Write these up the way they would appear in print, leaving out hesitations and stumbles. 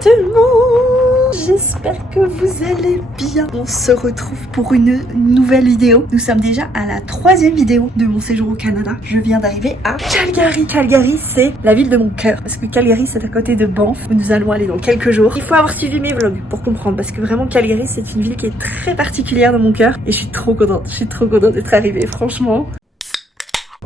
tout le monde, j'espère que vous allez bien. On se retrouve pour une nouvelle vidéo. Nous sommes déjà à la 3e vidéo de mon séjour au Canada. Je viens d'arriver à Calgary. Calgary, c'est la ville de mon cœur. Parce que Calgary, c'est à côté de Banff, où nous allons aller dans quelques jours. Il faut avoir suivi mes vlogs pour comprendre. Parce que vraiment, Calgary, c'est une ville qui est très particulière dans mon cœur. Et je suis trop contente. Je suis trop contente d'être arrivée, franchement.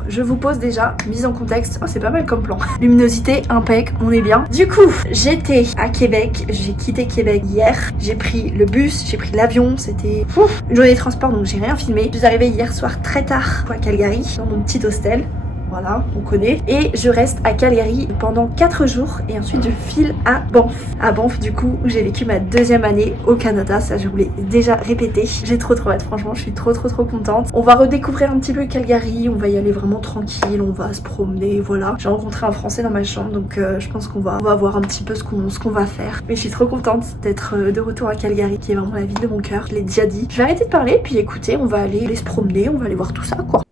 Je vous pose déjà, mise en contexte, oh c'est pas mal comme plan. Luminosité, impec, on est bien. Du coup, j'étais à Québec, j'ai quitté Québec hier. J'ai pris le bus, j'ai pris l'avion, c'était une journée de transport donc j'ai rien filmé. Je suis arrivée hier soir très tard à Calgary, dans mon petit hostel. Voilà, on connaît. Et je reste à Calgary pendant 4 jours et ensuite je file à Banff. À Banff du coup où j'ai vécu ma 2e année au Canada. Ça je vous l'ai déjà répété. J'ai trop hâte, franchement je suis trop contente. On va redécouvrir un petit peu Calgary, on va y aller vraiment tranquille, on va se promener, voilà. J'ai rencontré un Français dans ma chambre donc je pense qu'on va voir un petit peu ce qu'on va faire. Mais je suis trop contente d'être de retour à Calgary qui est vraiment la ville de mon cœur. Je l'ai déjà dit. Je vais arrêter de parler puis écoutez, on va aller se promener, on va aller voir tout ça quoi.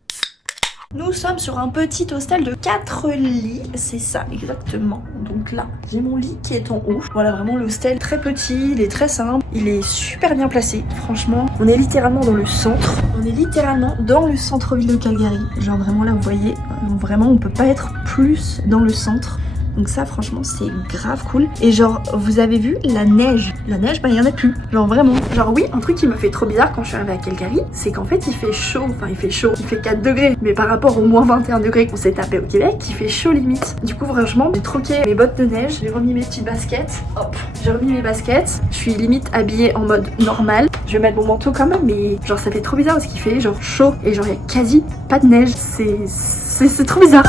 Nous sommes sur un petit hostel de 4 lits, c'est ça exactement. Donc là, j'ai mon lit qui est en haut. Voilà, vraiment l'hostel très petit, il est très simple, il est super bien placé. Franchement, on est littéralement dans le centre. On est littéralement dans le centre-ville de Calgary. Genre vraiment là, vous voyez, vraiment on peut pas être plus dans le centre. Donc ça franchement c'est grave cool. Et genre vous avez vu la neige. La neige bah il y en a plus. Genre vraiment. Genre oui un truc qui me fait trop bizarre quand je suis arrivée à Calgary, c'est qu'en fait il fait chaud. Enfin il fait chaud. Il fait 4 degrés. Mais par rapport aux moins 21 degrés qu'on s'est tapé au Québec, il fait chaud limite. Du coup franchement j'ai troqué mes bottes de neige. J'ai remis mes petites baskets. Hop. J'ai remis mes baskets. Je suis limite habillée en mode normal. Je vais mettre mon manteau quand même. Mais genre ça fait trop bizarre parce qu'il fait genre chaud. Et genre il y a quasi pas de neige. C'est trop bizarre.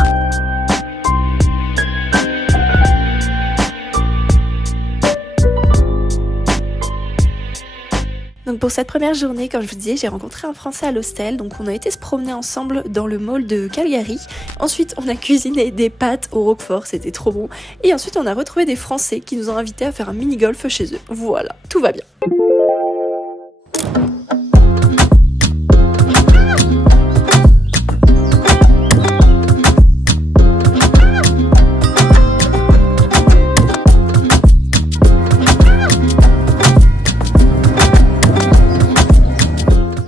Donc pour cette première journée, comme je vous disais, j'ai rencontré un Français à l'hostel, donc on a été se promener ensemble dans le mall de Calgary. Ensuite, on a cuisiné des pâtes au roquefort, c'était trop bon. Et ensuite, on a retrouvé des Français qui nous ont invités à faire un mini-golf chez eux. Voilà, tout va bien.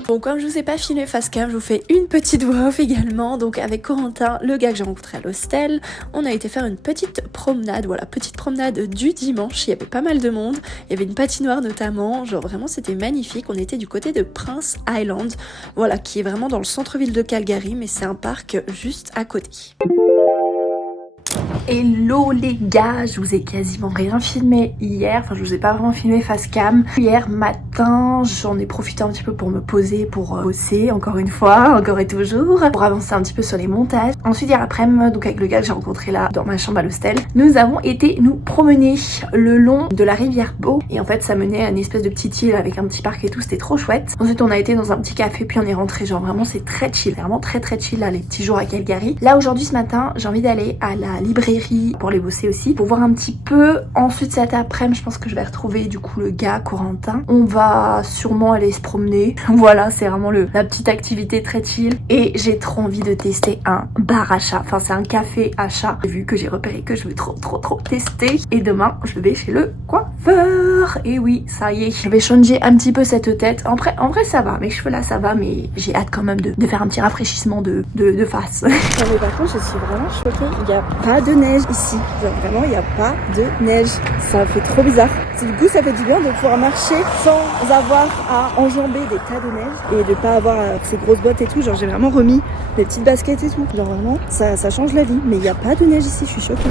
Bon, comme je vous ai pas filmé face cam, je vous fais une petite voix off également. Donc avec Corentin, le gars que j'ai rencontré à l'hostel, on a été faire une petite promenade, voilà, petite promenade du dimanche. Il y avait pas mal de monde, il y avait une patinoire notamment, genre vraiment c'était magnifique. On était du côté de Prince Island, voilà, qui est vraiment dans le centre-ville de Calgary, mais c'est un parc juste à côté. Hello les gars, je vous ai quasiment rien filmé hier, enfin je vous ai pas vraiment filmé face cam. Hier matin, j'en ai profité un petit peu pour me poser, pour bosser encore une fois, encore et toujours, pour avancer un petit peu sur les montages. Ensuite hier après-midi, donc avec le gars que j'ai rencontré là dans ma chambre à l'hostel, nous avons été nous promener le long de la rivière Bow et en fait ça menait à une espèce de petite île avec un petit parc et tout, c'était trop chouette. Ensuite on a été dans un petit café puis on est rentré, genre vraiment c'est très chill, vraiment très chill là les petits jours à Calgary. Là aujourd'hui ce matin j'ai envie d'aller à la librairie pour les bosser aussi, pour voir un petit peu. Ensuite cet après-midi je pense que je vais retrouver du coup le gars Corentin. On va sûrement aller se promener. Voilà, c'est vraiment la petite activité très chill. Et j'ai trop envie de tester un bar à chat. Enfin c'est un café à chat. J'ai vu que j'ai repéré que je veux trop tester. Et demain je vais chez le coiffeur. Et oui, ça y est, je vais changer un petit peu cette tête. En vrai ça va, mes cheveux là ça va, mais j'ai hâte quand même de faire un petit rafraîchissement de face. Non mais par contre je suis vraiment choquée, il n'y a pas de neige ici, genre vraiment il n'y a pas de neige, ça fait trop bizarre. Du coup ça fait du bien de pouvoir marcher sans avoir à enjamber des tas de neige et de pas avoir ces grosses bottes et tout. Genre j'ai vraiment remis des petites baskets et tout, genre vraiment ça change la vie. Mais il n'y a pas de neige ici, je suis choquée.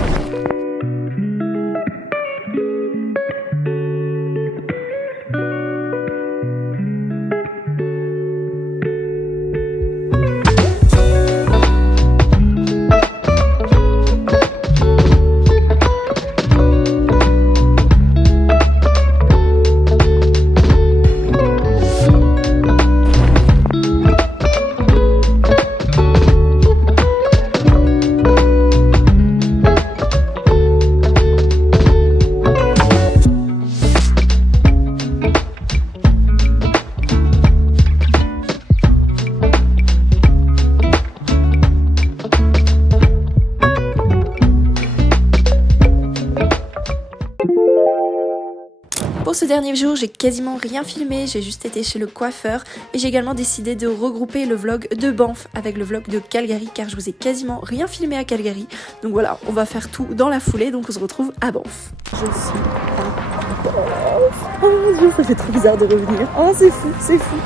ce dernier jour, j'ai quasiment rien filmé, j'ai juste été chez le coiffeur et j'ai également décidé de regrouper le vlog de Banff avec le vlog de Calgary car je vous ai quasiment rien filmé à Calgary. Donc voilà, on va faire tout dans la foulée, donc on se retrouve à Banff. Je suis à Banff. Oh mon dieu, ça fait trop bizarre de revenir. Oh c'est fou, c'est fou.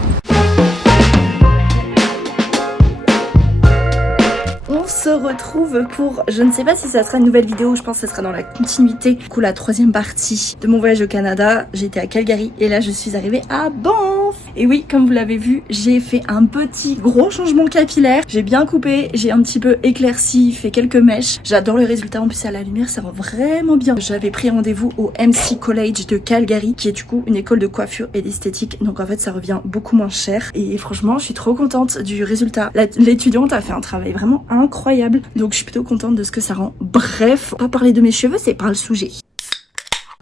On se retrouve pour, je ne sais pas si ça sera une nouvelle vidéo, je pense que ça sera dans la continuité, du coup la troisième partie de mon voyage au Canada. J'étais à Calgary et là je suis arrivée à Banff. Et oui, comme vous l'avez vu, j'ai fait un petit gros changement capillaire. J'ai bien coupé, j'ai un petit peu éclairci, fait quelques mèches. J'adore le résultat, en plus à la lumière ça rend vraiment bien. J'avais pris rendez-vous au MC College de Calgary, qui est du coup une école de coiffure et d'esthétique, donc en fait ça revient beaucoup moins cher. Et franchement je suis trop contente du résultat. L'étudiante a fait un travail vraiment incroyable, donc je suis plutôt contente de ce que ça rend. Bref, pas parler de mes cheveux, c'est par le sujet.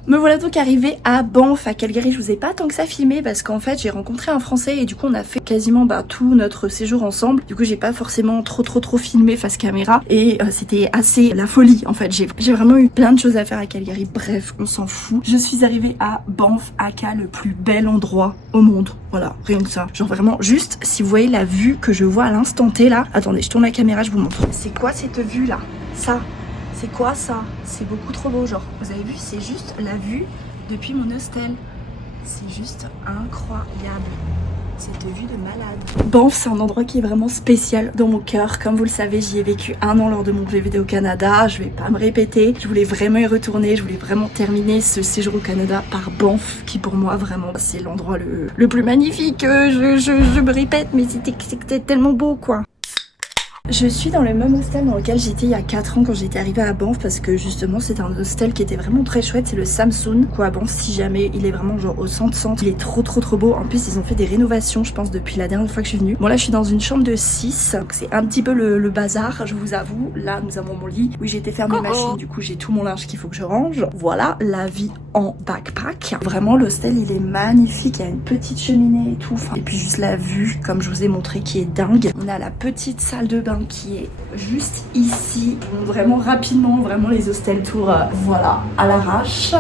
Me voilà donc arrivée à Banff, à Calgary. Je vous ai pas tant que ça filmé parce qu'en fait j'ai rencontré un Français et du coup on a fait quasiment tout notre séjour ensemble. Du coup j'ai pas forcément trop filmé face caméra et c'était assez la folie en fait. J'ai vraiment eu plein de choses à faire à Calgary. Bref, on s'en fout. Je suis arrivée à Banff, aka le plus bel endroit au monde. Voilà, rien que ça. Genre vraiment juste si vous voyez la vue que je vois à l'instant T là. Attendez, je tourne la caméra, je vous montre. C'est quoi cette vue là? Ça. C'est quoi ça? C'est beaucoup trop beau, genre. Vous avez vu, c'est juste la vue depuis mon hostel. C'est juste incroyable. Cette vue de malade. Banff, c'est un endroit qui est vraiment spécial dans mon cœur. Comme vous le savez, j'y ai vécu 1 an lors de mon VVD au Canada. Je vais pas me répéter. Je voulais vraiment y retourner. Je voulais vraiment terminer ce séjour au Canada par Banff, qui pour moi, vraiment, c'est l'endroit le plus magnifique. Je me répète, mais c'était tellement beau, quoi. Je suis dans le même hostel dans lequel j'étais il y a 4 ans quand j'étais arrivée à Banff parce que justement c'est un hostel qui était vraiment très chouette, c'est le Samsung quoi à Banff. Si jamais il est vraiment genre au centre, il est trop beau. En plus ils ont fait des rénovations je pense depuis la dernière fois que je suis venue. Bon là je suis dans une chambre de 6, donc c'est un petit peu le bazar je vous avoue. Là nous avons mon lit, oui j'ai été faire mes machines, du coup j'ai tout mon linge qu'il faut que je range. Voilà la vie en backpack. Vraiment l'hostel il est magnifique, il y a une petite cheminée et tout, et puis juste la vue comme je vous ai montré qui est dingue. On a la petite salle de bain qui est juste ici. Bon, vraiment rapidement, vraiment les hostel tours, voilà, à l'arrache.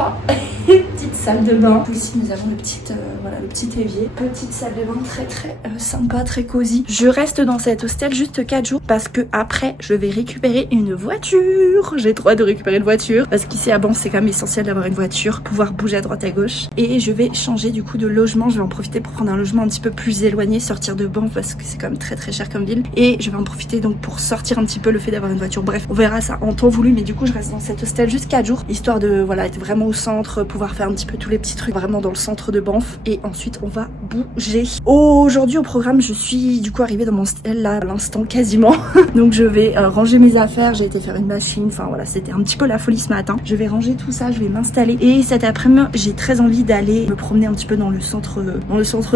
Petite salle de bain. Ici nous avons le petit évier. Petite salle de bain très sympa, très cosy. Je reste dans cet hostel juste 4 jours parce que après je vais récupérer une voiture. J'ai trop hâte de récupérer une voiture parce qu'ici à Banff c'est quand même essentiel d'avoir une voiture, pouvoir bouger à droite à gauche. Et je vais changer du coup de logement. Je vais en profiter pour prendre un logement un petit peu plus éloigné, sortir de Banff parce que c'est quand même très cher comme ville. Et je vais en profiter donc pour sortir un petit peu le fait d'avoir une voiture. Bref, on verra ça en temps voulu, mais du coup je reste dans cet hostel juste 4 jours histoire de voilà être vraiment au centre, pouvoir faire un petit peu tous les petits trucs vraiment dans le centre de Banff et ensuite on va bouger. Aujourd'hui au programme je suis du coup arrivée dans mon hostel là à l'instant quasiment donc je vais ranger mes affaires, j'ai été faire une machine, enfin voilà c'était un petit peu la folie ce matin. Je vais ranger tout ça, je vais m'installer et cet après-midi j'ai très envie d'aller me promener un petit peu dans le centre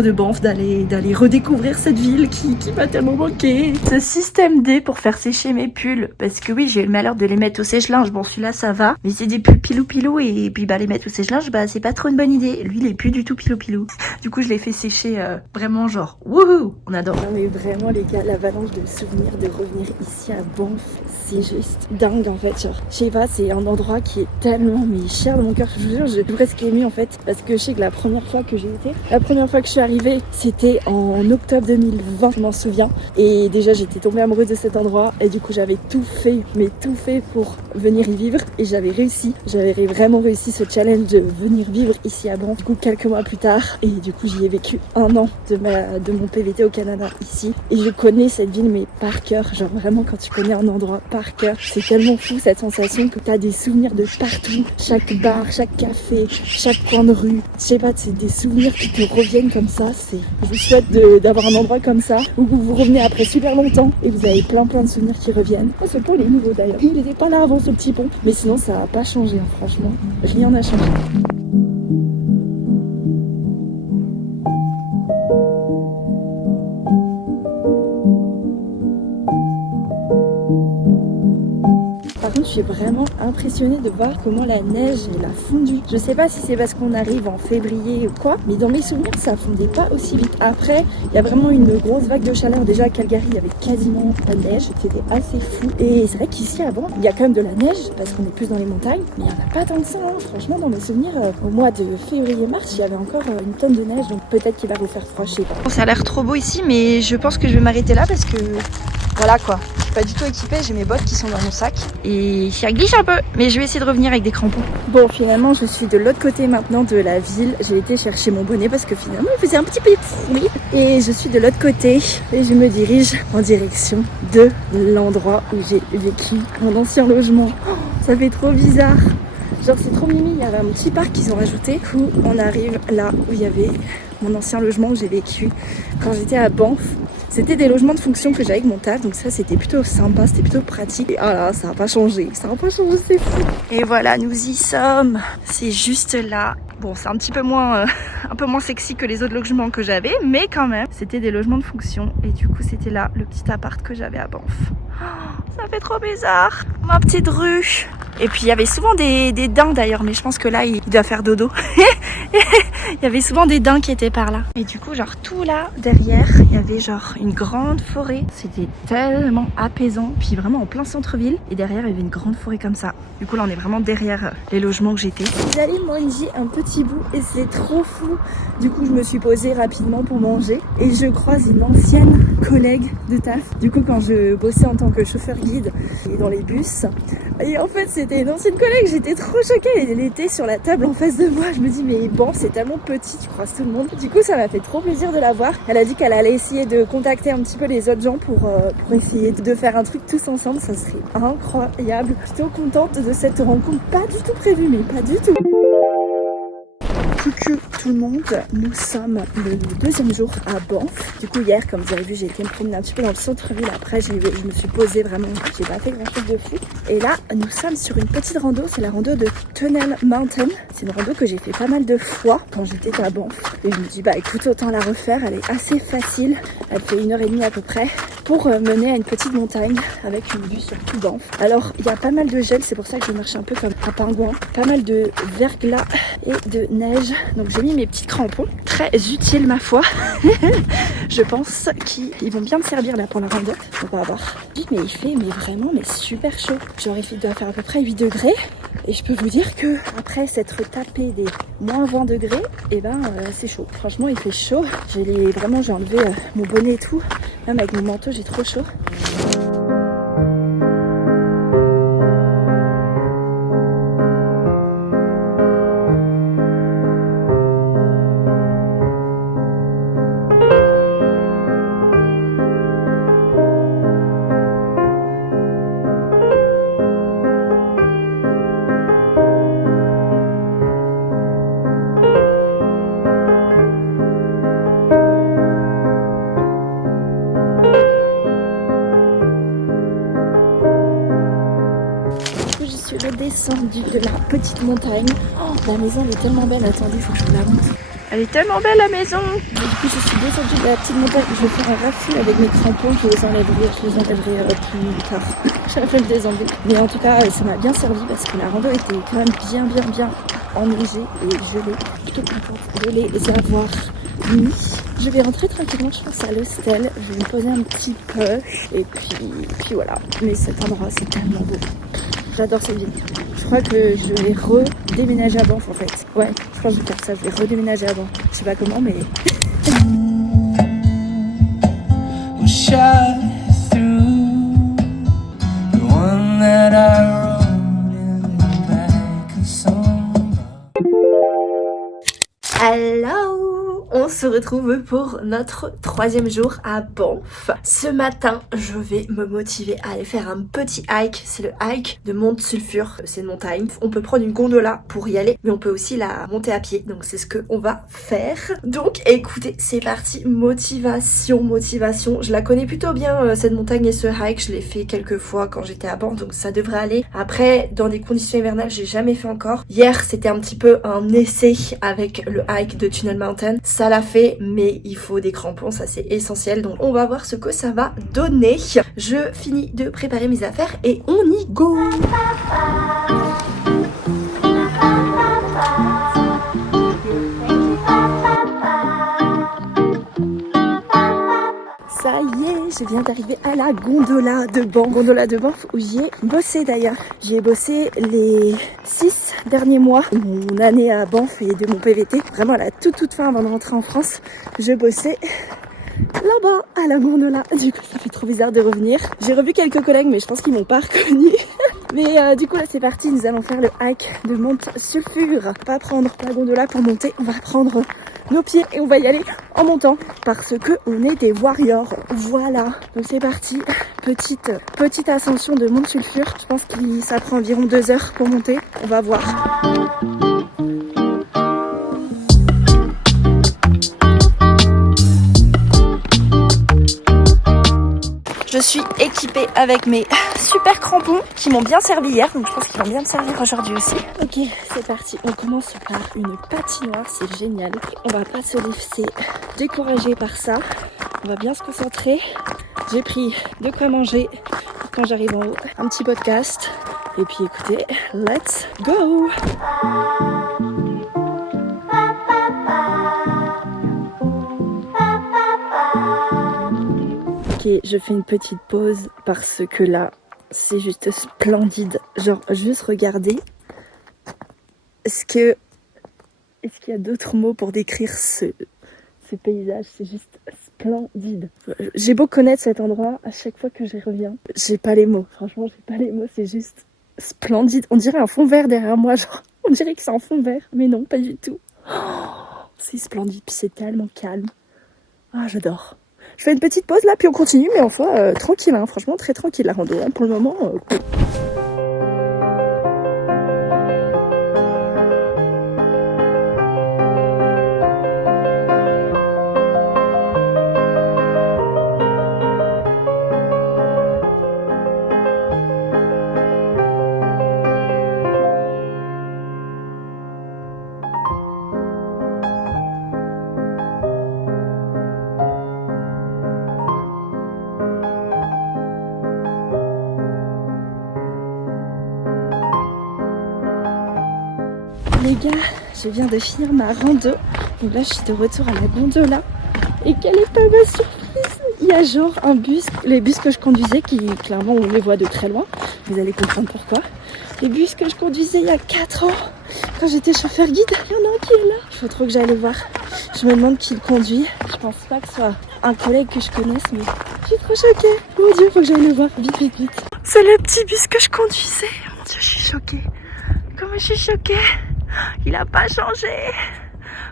de Banff, d'aller redécouvrir cette ville qui m'a tellement manqué. Ce système D pour faire sécher mes pulls parce que oui j'ai eu le malheur de les mettre au sèche-linge. Bon celui-là ça va, mais c'est des pulls pilou et puis les mettre au sèche-linge c'est pas trop une bonne idée. Lui il est plus du tout pilou. Du coup je l'ai fait sécher vraiment genre wouhou, on adore. Non mais vraiment les gars, l'avalanche de souvenirs de revenir ici à Banff, c'est juste dingue en fait. Genre je sais pas, c'est un endroit qui est tellement mais cher dans mon cœur. Je vous jure, j'ai presque ému en fait parce que je sais que la première fois que je suis arrivée c'était en octobre 2020, je m'en souviens, et déjà j'étais tombée amoureuse de cet endroit et du coup j'avais tout fait pour venir y vivre et j'avais vraiment réussi ce challenge de venir vivre ici à Banff. Du coup quelques mois plus tard et du coup j'y ai vécu 1 an de mon PVT au Canada ici et je connais cette ville mais par cœur. Genre vraiment quand tu connais un endroit par cœur, c'est tellement fou cette sensation que t'as des souvenirs de partout, chaque bar, chaque café, chaque coin de rue. Je sais pas, c'est des souvenirs qui te reviennent comme ça. Je vous souhaite d'avoir un endroit comme ça où vous revenez après super longtemps et vous avez plein de souvenirs qui reviennent. Oh, ce pont il est nouveau d'ailleurs, il n'était pas là avant ce petit pont, mais sinon ça n'a pas changé hein, franchement, rien n'a changé. Par contre, je suis vraiment impressionnée de voir comment la neige elle a fondu. Je sais pas si c'est parce qu'on arrive en février ou quoi, mais dans mes souvenirs ça fondait pas aussi vite. Après il y a vraiment une grosse vague de chaleur. Déjà à Calgary il y avait quasiment pas de neige, c'était assez fou. Et c'est vrai qu'ici avant il y a quand même de la neige parce qu'on est plus dans les montagnes, mais il y en a pas tant que ça hein. Franchement dans mes souvenirs au mois de février-mars il y avait encore une tonne de neige, donc peut-être qu'il va vous faire froid, je sais pas. Ça a l'air trop beau ici, mais je pense que je vais m'arrêter là parce que voilà quoi, je suis pas du tout équipée, j'ai mes bottes qui sont dans mon sac et ça glisse un peu, mais je vais essayer de revenir avec des crampons. Bon, finalement je suis de l'autre côté maintenant de la ville, j'ai été chercher mon bonnet parce que finalement il faisait un petit peu pourri et je suis de l'autre côté et je me dirige en direction de l'endroit où j'ai vécu mon ancien logement. Oh, ça fait trop bizarre. Genre c'est trop mimi, il y avait un petit parc qu'ils ont rajouté où on arrive là où il y avait mon ancien logement où j'ai vécu quand j'étais à Banff. C'était des logements de fonction que j'avais avec mon taf, donc ça c'était plutôt sympa, c'était plutôt pratique. Et ah là, ça n'a pas changé, c'est fou. Et voilà, nous y sommes. C'est juste là. Bon, c'est un peu moins sexy que les autres logements que j'avais, mais quand même, c'était des logements de fonction. Et du coup, c'était là le petit appart que j'avais à Banff. Oh, ça fait trop bizarre, ma petite rue. Et puis il y avait souvent des daims d'ailleurs, mais je pense que là il doit faire dodo. Il y avait souvent des daims qui étaient par là. Et du coup genre tout là derrière, il y avait genre une grande forêt. C'était tellement apaisant, puis vraiment en plein centre-ville. Et derrière il y avait une grande forêt comme ça. Du coup là on est vraiment derrière les logements que j'étais. J'allais manger un petit bout et c'est trop fou. Du coup je me suis posée rapidement pour manger et je croise une ancienne collègue de taf. Du coup quand je bossais en tant que chauffeur guide et dans les bus. Et en fait c'était une ancienne collègue, j'étais trop choquée, elle était sur la table en face de moi, je me dis mais bon c'est tellement petit, tu croises tout le monde. Du coup ça m'a fait trop plaisir de la voir, elle a dit qu'elle allait essayer de contacter un petit peu les autres gens pour essayer de faire un truc tous ensemble, ça serait incroyable. Plutôt contente de cette rencontre, pas du tout prévue mais pas du tout. Coucou tout le monde, nous sommes le deuxième jour à Banff. Du coup hier comme vous avez vu j'ai été me promener un petit peu dans le centre-ville, après je me suis posée vraiment, j'ai pas fait grand chose de fou. Et là nous sommes sur une petite rando, c'est la rando de Tunnel Mountain. C'est une rando que j'ai fait pas mal de fois quand j'étais à Banff. Et je me dis bah écoute autant la refaire, elle est assez facile, elle fait 1h30 à peu près pour mener à une petite montagne avec une vue sur tout Banff. Alors il y a pas mal de gel, c'est pour ça que je marche un peu comme un pingouin, pas mal de verglas et de neige. Donc j'ai mis mes petits crampons, très utiles ma foi. Je pense qu'ils vont bien me servir là pour la rando. On va voir. Mais il fait vraiment super chaud. Genre il doit faire à peu près 8 degrés. Et je peux vous dire que après s'être tapé des moins 20 degrés, et ben c'est chaud. Franchement il fait chaud. J'ai enlevé mon bonnet et tout. Même avec mon manteau j'ai trop chaud. Redescendue de la petite montagne. Oh, la maison elle est tellement belle, attendez, il faut que je vous la montre. Elle est tellement belle la maison. Du coup je suis descendue de la petite montagne, je vais faire un raffut avec mes crampons, je les enlèverai plus tard. J'avais le désenlever. Mais en tout cas ça m'a bien servi parce que la rando était quand même bien enneigée et gelée. Plutôt contente de les avoir mis. Je vais rentrer tranquillement, je pense à l'hostel, je vais me poser un petit peu et puis voilà. Mais cet endroit c'est tellement beau. J'adore cette ville. Je crois que je vais redéménager à Banff en fait. Ouais, je crois que je vais faire ça, je vais redéménager à Banff. Je sais pas comment mais... Hello! On se retrouve pour notre 3e jour à Banff. Ce matin, je vais me motiver à aller faire un petit hike. C'est le hike de Mont Sulphur. C'est une montagne. On peut prendre une gondola pour y aller, mais on peut aussi la monter à pied. Donc c'est ce qu'on va faire. Donc écoutez, c'est parti. Motivation. Je la connais plutôt bien cette montagne et ce hike. Je l'ai fait quelques fois quand j'étais à Banff, donc ça devrait aller. Après, dans des conditions hivernales, j'ai jamais fait encore. Hier, c'était un petit peu un essai avec le hike de Tunnel Mountain. Ça l'a fait, pieds, mais il faut des crampons, ça c'est essentiel. Donc on va voir ce que ça va donner. Je finis de préparer mes affaires et on y go. Ça y est, je viens d'arriver à la gondola de Banff. Gondola de Banff où j'y ai bossé d'ailleurs. J'y ai bossé les 6 derniers mois de mon année à Banff et de mon PVT. Vraiment à la toute fin avant de rentrer en France, je bossais là-bas à la gondola. Du coup ça fait trop bizarre de revenir. J'ai revu quelques collègues mais je pense qu'ils m'ont pas reconnue. Mais du coup là c'est parti, nous allons faire le hike de Monte Sulfur. On va pas prendre la gondola pour monter, on va prendre nos pieds et on va y aller en montant parce que on est des warriors. Voilà, donc c'est parti. Petite ascension de Monte Sulfur. Je pense que ça prend environ 2 heures pour monter. On va voir. Je suis équipée avec mes super crampons qui m'ont bien servi hier, donc je pense qu'ils vont bien me servir aujourd'hui aussi. Ok, c'est parti. On commence par une patinoire, c'est génial. On va pas se laisser décourager par ça. On va bien se concentrer. J'ai pris de quoi manger pour quand j'arrive en haut. Un petit podcast. Et puis écoutez, let's go! Ok, je fais une petite pause parce que là, c'est juste splendide. Genre, juste regardez. Est-ce qu'il y a d'autres mots pour décrire ce paysage? C'est juste splendide. J'ai beau connaître cet endroit, à chaque fois que j'y reviens, j'ai pas les mots. Franchement, j'ai pas les mots, c'est juste splendide. On dirait un fond vert derrière moi, genre. On dirait que c'est un fond vert, mais non, pas du tout. Oh, c'est splendide, puis c'est tellement calme. Ah, j'adore. Je fais une petite pause là, puis on continue, mais enfin, tranquille, hein, franchement, très tranquille la rando. Hein, pour le moment, les gars, je viens de finir ma rando. Donc là, je suis de retour à la gondola. Et quelle est pas ma surprise! Il y a genre un bus, les bus que je conduisais, qui clairement on les voit de très loin. Vous allez comprendre pourquoi. Les bus que je conduisais il y a 4 ans, quand j'étais chauffeur guide, il y en a un qui est là. Il faut trop que j'aille le voir. Je me demande qui le conduit. Je pense pas que ce soit un collègue que je connaisse, mais je suis trop choquée. Mon Dieu, faut que j'aille le voir. Vite. C'est le petit bus que je conduisais. Mon Dieu, je suis choquée. Comment je suis choquée. Il a pas changé.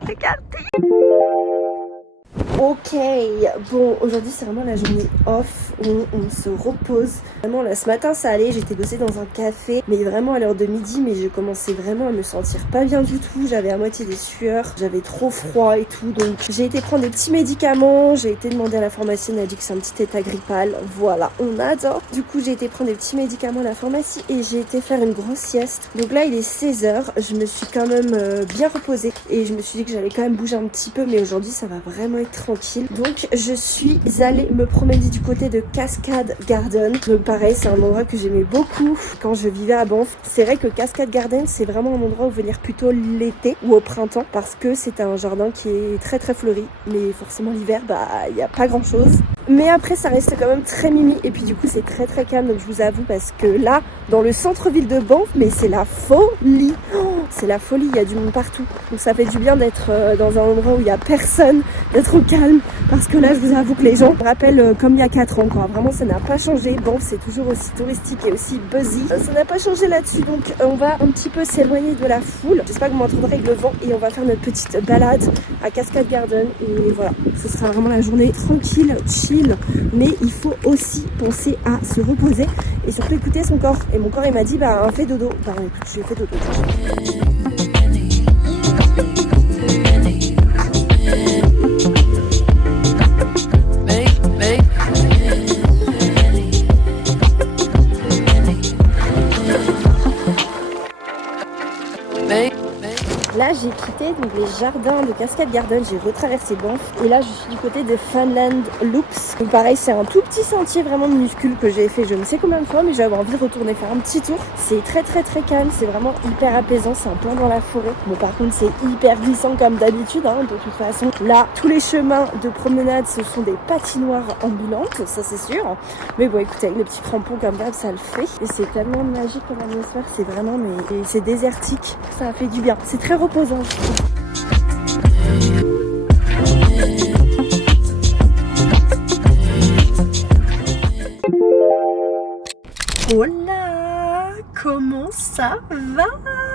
Regardez. Ok, bon, aujourd'hui c'est vraiment la journée off où on se repose. Vraiment là, ce matin ça allait, j'étais bossée dans un café, mais vraiment à l'heure de midi, mais j'ai commencé vraiment à me sentir pas bien du tout. J'avais à moitié des sueurs, j'avais trop froid et tout, donc j'ai été prendre des petits médicaments, j'ai été demander à la pharmacienne, elle a dit que c'est un petit état grippal, voilà, on adore. Du coup j'ai été prendre des petits médicaments à la pharmacie et j'ai été faire une grosse sieste. Donc là il est 16h, je me suis quand même bien reposée et je me suis dit que j'allais quand même bouger un petit peu, mais aujourd'hui ça va vraiment être tranquille. Donc je suis allée me promener du côté de Cascade Garden. Donc pareil, c'est un endroit que j'aimais beaucoup quand je vivais à Banff. C'est vrai que Cascade Garden, c'est vraiment un endroit où venir plutôt l'été ou au printemps parce que c'est un jardin qui est très très fleuri. Mais forcément l'hiver, il n'y a pas grand chose. Mais après ça reste quand même très mimi et puis du coup c'est très très calme, donc je vous avoue, parce que là dans le centre-ville de Banff, mais c'est la folie. C'est la folie, il y a du monde partout. Donc ça fait du bien d'être dans un endroit où il n'y a personne, d'être au calme, parce que là je vous avoue que les gens me rappellent comme il y a 4 ans quoi. Vraiment ça n'a pas changé. Banff c'est toujours aussi touristique et aussi buzzy. Ça n'a pas changé là-dessus, donc on va un petit peu s'éloigner de la foule. J'espère que vous m'entendrez avec le vent et on va faire notre petite balade à Cascade Garden. Et voilà, ce sera vraiment la journée tranquille, chill, mais il faut aussi penser à se reposer et surtout écouter son corps. Et mon corps il m'a dit fais dodo. Écoute, j'ai fait dodo. Là j'ai quitté donc les jardins de Cascade Garden. J'ai retraversé Banff et là je suis du côté de Funland Loops. Donc pareil, c'est un tout petit sentier vraiment minuscule que j'ai fait je ne sais combien de fois, mais j'avais envie de retourner faire un petit tour. C'est très calme, c'est vraiment hyper apaisant, c'est en plein dans la forêt. Bon par contre c'est hyper glissant comme d'habitude, hein, de toute façon. Là, tous les chemins de promenade, ce sont des patinoires ambulantes, ça c'est sûr. Mais bon écoutez, avec le petit crampon comme d'hab, ça le fait. Et c'est tellement magique comme atmosphère, c'est vraiment, mais c'est désertique, ça fait du bien. C'est très reposant, je trouve. Hola, comment ça va?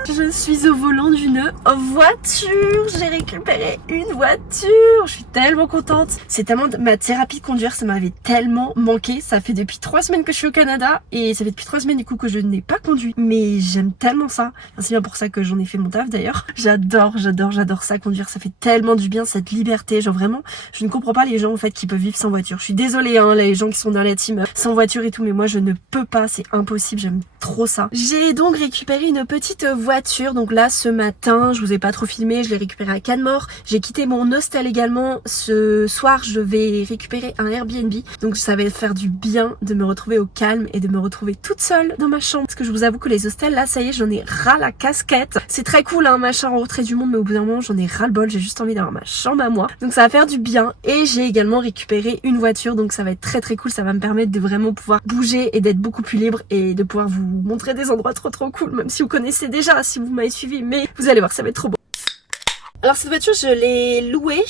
Je suis au volant d'une voiture, j'ai récupéré une voiture, je suis tellement contente. C'est tellement ma thérapie de conduire, ça m'avait tellement manqué. Ça fait depuis 3 semaines que je suis au Canada et ça fait depuis 3 semaines du coup que je n'ai pas conduit. Mais j'aime tellement ça, c'est bien pour ça que j'en ai fait mon taf d'ailleurs. J'adore ça, conduire, ça fait tellement du bien, cette liberté. Genre vraiment, je ne comprends pas les gens en fait qui peuvent vivre sans voiture. Je suis désolée hein, les gens qui sont dans la team sans voiture et tout, mais moi je ne peux pas, c'est impossible, j'aime trop ça. J'ai donc récupéré une petite voiture, donc là ce matin, je vous ai pas trop filmé, je l'ai récupéré à Canmore. J'ai quitté mon hostel également. Ce soir je vais récupérer un Airbnb, donc ça va faire du bien de me retrouver au calme et de me retrouver toute seule dans ma chambre, parce que je vous avoue que les hostels là, ça y est, j'en ai ras la casquette. C'est très cool hein, machin en retrait du monde, mais au bout d'un moment j'en ai ras le bol, j'ai juste envie d'avoir ma chambre à moi, donc ça va faire du bien. Et j'ai également récupéré une voiture, donc ça va être très cool, ça va me permettre de vraiment pouvoir bouger et d'être beaucoup plus libre et de pouvoir vous montrer des endroits trop cool, même si vous connaissez déjà, si vous m'avez suivi, mais vous allez voir, ça va être trop beau. Alors cette voiture je l'ai louée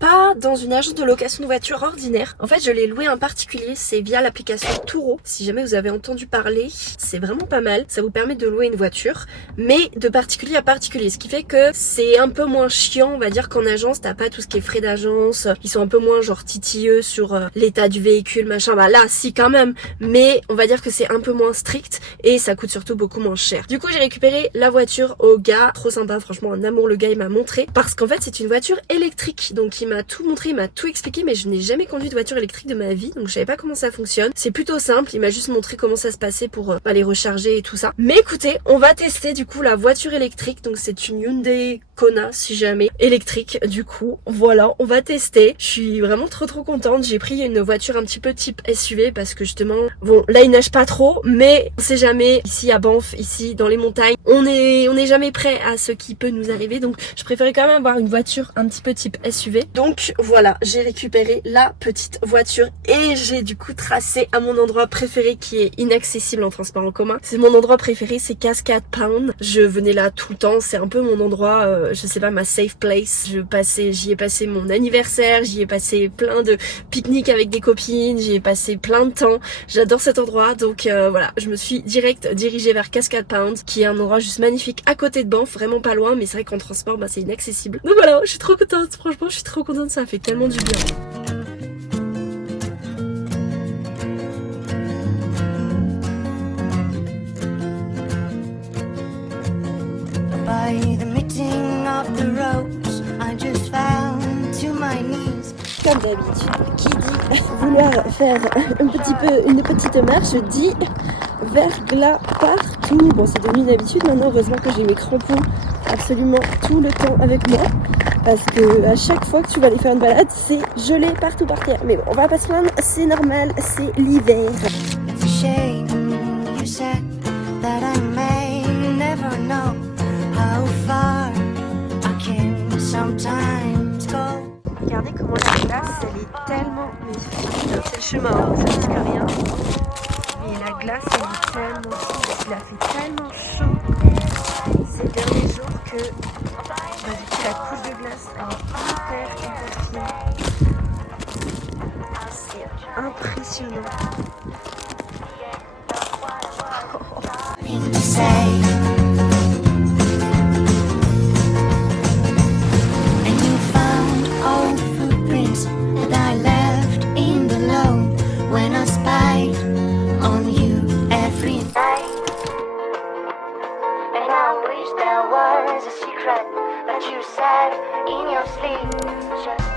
pas dans une agence de location de voiture ordinaire. En fait je l'ai louée en particulier, c'est via l'application Turo. Si jamais vous avez entendu parler, c'est vraiment pas mal. Ça vous permet de louer une voiture, mais de particulier à particulier. Ce qui fait que c'est un peu moins chiant, on va dire qu'en agence t'as pas tout ce qui est frais d'agence. Ils sont un peu moins genre titilleux sur l'état du véhicule machin. Bah là si quand même, mais on va dire que c'est un peu moins strict et ça coûte surtout beaucoup moins cher. Du coup j'ai récupéré la voiture au gars, trop sympa franchement, un amour, le gars il m'a montré. Parce qu'en fait c'est une voiture électrique, donc il m'a tout montré, il m'a tout expliqué, mais je n'ai jamais conduit de voiture électrique de ma vie, donc je savais pas comment ça fonctionne. C'est plutôt simple, il m'a juste montré comment ça se passait pour les recharger et tout ça. Mais écoutez, on va tester du coup la voiture électrique, donc c'est une Hyundai Kona si jamais, électrique du coup, voilà, on va tester. Je suis vraiment trop contente, j'ai pris une voiture un petit peu type SUV parce que justement, bon là il neige pas trop, mais on sait jamais, ici à Banff, ici dans les montagnes, on est jamais prêt à ce qui peut nous arriver, donc je préférais quand même avoir une voiture un petit peu type SUV. Donc voilà, j'ai récupéré la petite voiture et j'ai du coup tracé à mon endroit préféré qui est inaccessible en transport en commun. C'est mon endroit préféré, c'est Cascade Pound. Je venais là tout le temps, c'est un peu mon endroit, je sais pas, ma safe place. J'y ai passé mon anniversaire, j'y ai passé plein de pique-niques avec des copines, j'y ai passé plein de temps. J'adore cet endroit, donc voilà, je me suis direct dirigée vers Cascade Pound, qui est un endroit juste magnifique à côté de Banff, vraiment pas loin, mais c'est vrai qu'en transport, bah, c'est inaccessible. Donc voilà, je suis trop contente, franchement, je suis trop contente, ça fait tellement du bien. Comme d'habitude, qui dit vouloir faire une petite marche dit verglas partout. Bon, c'est devenu une habitude maintenant, heureusement que j'ai mes crampons absolument tout le temps avec moi, parce que à chaque fois que tu vas aller faire une balade, c'est gelé partout par terre. Mais bon, on va pas se plaindre, c'est normal, c'est l'hiver. Regardez comment la glace, elle est tellement magnifique. C'est le chemin, hein, ça risque rien. Mais la glace, elle est tellement fine. Il a fait tellement chaud ces derniers jours que du coup, la couche de glace, elle est hyper fine. C'est impressionnant. There was a secret that you said in your sleep.